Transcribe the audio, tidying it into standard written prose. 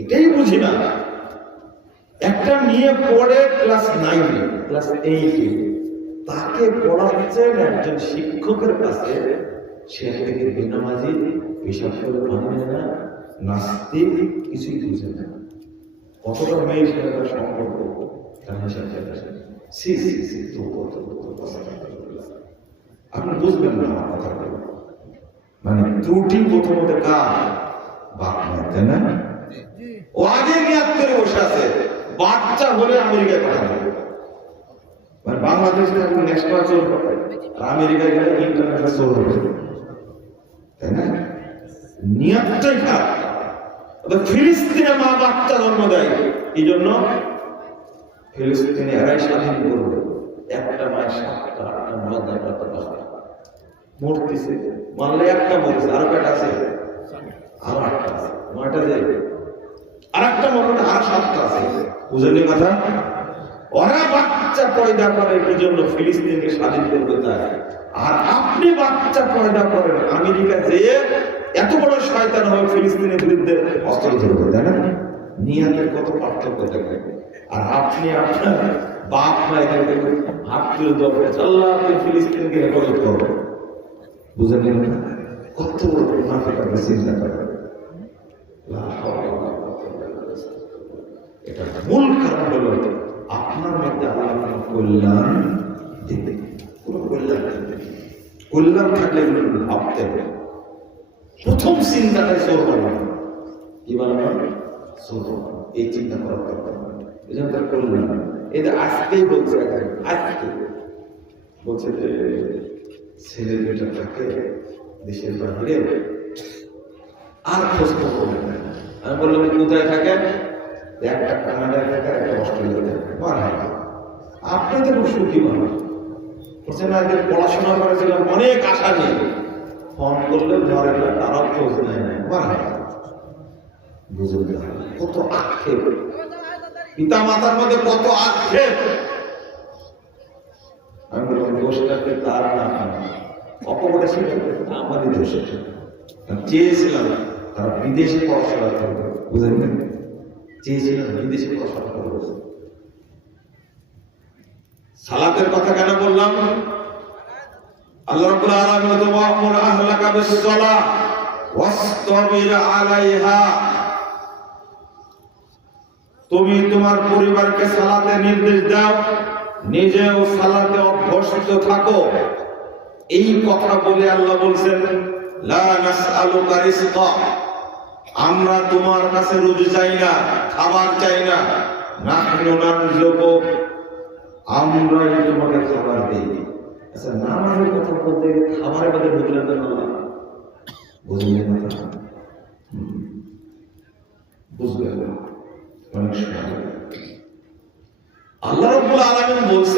এটাই বুঝি না। একটা মেয়ে পড়ে ক্লাস 9 ক্লাস 8 তাকে পড়াচ্ছেন একজন শিক্ষকের কাছে, সে থেকে বেনামাজি, পেশাব করে পানি নেয় না, নাস্তিক, কিছুই বুঝে না। কতটা মেয়ের সাথে তার সম্পর্ক, তার হিসাব আপনি বুঝবেন না আমার কথা। মানে ত্রুটি প্রথমত কার? বাপ মা, তাই না? ও আগে নিয়াত করে বসে আছে বাচ্চা হলে আমেরিকায় পাঠাবে, মানে বাংলাদেশে এখন ন্যাশনাল চলবে, আমেরিকায় গেলে ইন্টারন্যাশনাল চলবে, তাই না? নিয়াতটাই খারাপ। ফিলিস্তিনে মা বাচ্চা জন্ম দেয়, এই জন্য ফিলিস্তিনে এরাই স্বাধীন করবে। একটা মায়ের 7টা 8টা 9টা 10টা মরতেছে, মানলে একটা মরেছে, আরো কয়টা আছে? আরো 8টা আছে, 9টা যে আর একটা মরবে, আর 7টা আছে। বুঝলি কথা? ওরা বাচ্চা পয়দা করে এই জন্য ফিলিস্তিনকে স্বাধীন করবে তাই। আর আপনি বাচ্চা পয়দা করেন আমেরিকা যেয়ে এত বড় শয়তান হবে ফিলিস্তিনের বিরুদ্ধে অস্ত্র ধরবে, তাই না? নিয়াতের কত পার্থক্য দেখবে। আর আপনি আপনার বাপ মায়ের হাত তুলে ধরবে, আল্লাহ আপনি ফিলিস্তিনকে হেফাজত করবেন। বুঝলেন না? কত বড় মুনাফিক আপনি চিন্তা করেন। এটা মূল কারণ হলো আপনার মধ্যে আল্লাহ কল্যাণ দিবে, কোনো কল্যাণ দেবে। কল্যাণ থাকলে ভাবতে হবে। প্রথম চিন্তাটা চোর বানানো, কি বানানো? চোর। এই চিন্তা করার দরকার এই জন্য তার কল্যাণ। এটা আজকেই বলছে, আজকে বলছে যে ছেলে দুইটা থাকে দেশের বাহিরে, আর খোঁজ খবর নেই। আমি বললাম কোথায় থাকেন? একটা কানাডায় থাকে, একটা অস্ট্রেলিয়ায় থাকে। আপনি তো খুব সুখী মানুষ, বলছেন না যে পড়াশোনা করেছিলাম অনেক আশা নিয়ে, ফোন করলে ধরে না, তারাও খোঁজ নেয় না। বুঝতে কত আক্ষেপ, পিতা মাতার মধ্যে কত আক্ষেপ। আমি বললাম দোষটাকে তার না, অপরাধ সেটা আমারই দোষ। চেয়েছিলাম তারা বিদেশে পড়াশোনা করবে, বুঝলেন? চেয়েছিলাম বিদেশে পড়াশোনা করবে। সালাতের কথা কেন বললাম? আল্লাহ রাব্বুল আলামিন বলেন ওয়া'মুর আহলাকা বিস-সালাহ ওয়াসতাবির আলাইহা। তুমি তোমার পরিবারকে সালাতে নির্দেশ দাও, নিজেও সালাতে অভ্যস্ত থাকো। এই কথা বলে আল্লাহ বলছেন লা নাসআলুকা রিজকা, আমরা তোমার কাছে রুজি চাই না, খাবার চাই না। নাহনু নারযুকু, আমরাই তোমাকে খাবার দেই। আচ্ছা, নামাজের কথা বলতে খাবারের কথা বুঝলেন না? বুঝলেন না? বুঝলেন না? অনেক সময় আল্লাহ রাব্বুল আলামিন বলছেন